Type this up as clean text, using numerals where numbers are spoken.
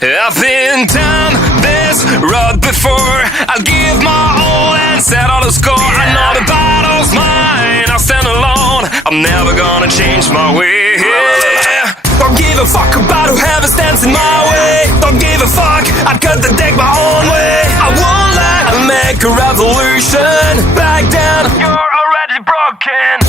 I've been down this road before. I'll give my all and settle the score. I know the battle's mine, I'll stand alone. I'm never gonna change my way. Don't give a fuck about whoever stands in my way. Don't give a fuck, I cut the deck my own way. I won't let make a revolution. Back down, you're already broken.